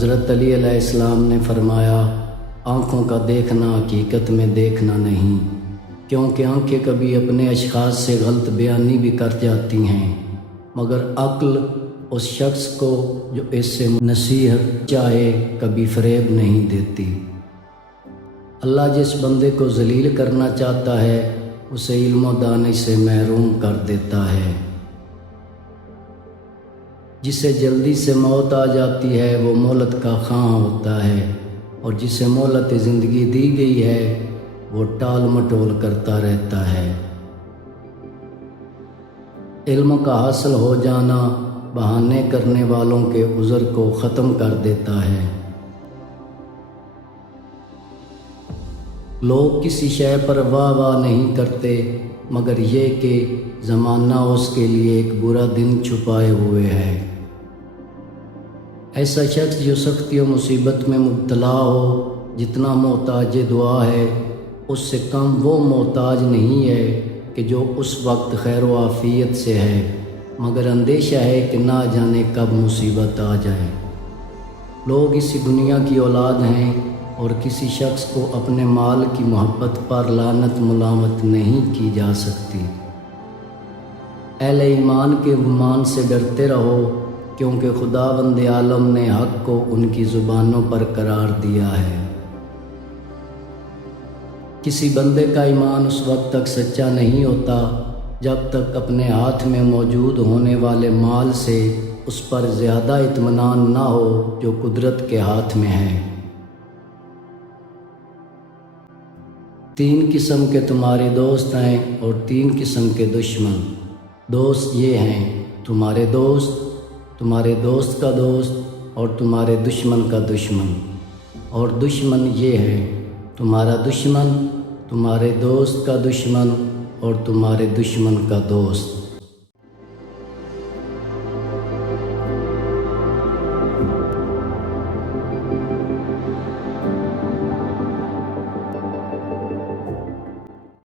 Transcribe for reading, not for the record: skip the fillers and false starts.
حضرت علی علیہ السلام نے فرمایا، آنکھوں کا دیکھنا حقیقت میں دیکھنا نہیں، کیونکہ آنکھیں کبھی اپنے اشخاص سے غلط بیانی بھی کر جاتی ہیں، مگر عقل اس شخص کو جو اس سے نصیحت چاہے کبھی فریب نہیں دیتی۔ اللہ جس بندے کو ذلیل کرنا چاہتا ہے اسے علم و دانش سے محروم کر دیتا ہے۔ جسے جلدی سے موت آ جاتی ہے وہ مہلت کا خواہاں ہوتا ہے، اور جسے مہلت زندگی دی گئی ہے وہ ٹال مٹول کرتا رہتا ہے۔ علم کا حاصل ہو جانا بہانے کرنے والوں کے عذر کو ختم کر دیتا ہے۔ لوگ کسی شے پر واہ واہ نہیں کرتے مگر یہ کہ زمانہ اس کے لیے ایک برا دن چھپائے ہوئے ہے۔ ایسا شخص جو سختی و مصیبت میں مبتلا ہو جتنا محتاج دعا ہے، اس سے کم وہ محتاج نہیں ہے کہ جو اس وقت خیر و عافیت سے ہے مگر اندیشہ ہے کہ نہ جانے کب مصیبت آ جائے۔ لوگ اسی دنیا کی اولاد ہیں اور کسی شخص کو اپنے مال کی محبت پر لعنت ملامت نہیں کی جا سکتی۔ اہل ایمان کے گمان سے ڈرتے رہو، کیونکہ خداوند عالم نے حق کو ان کی زبانوں پر قرار دیا ہے۔ کسی بندے کا ایمان اس وقت تک سچا نہیں ہوتا جب تک اپنے ہاتھ میں موجود ہونے والے مال سے اس پر زیادہ اطمینان نہ ہو جو قدرت کے ہاتھ میں ہے۔ 3 قسم کے تمہارے دوست ہیں اور 3 قسم کے دشمن۔ دوست یہ ہیں، تمہارے دوست کا دوست اور تمہارے دشمن کا دشمن، اور دشمن یہ ہے، تمہارا دشمن، تمہارے دوست کا دشمن اور تمہارے دشمن کا دوست۔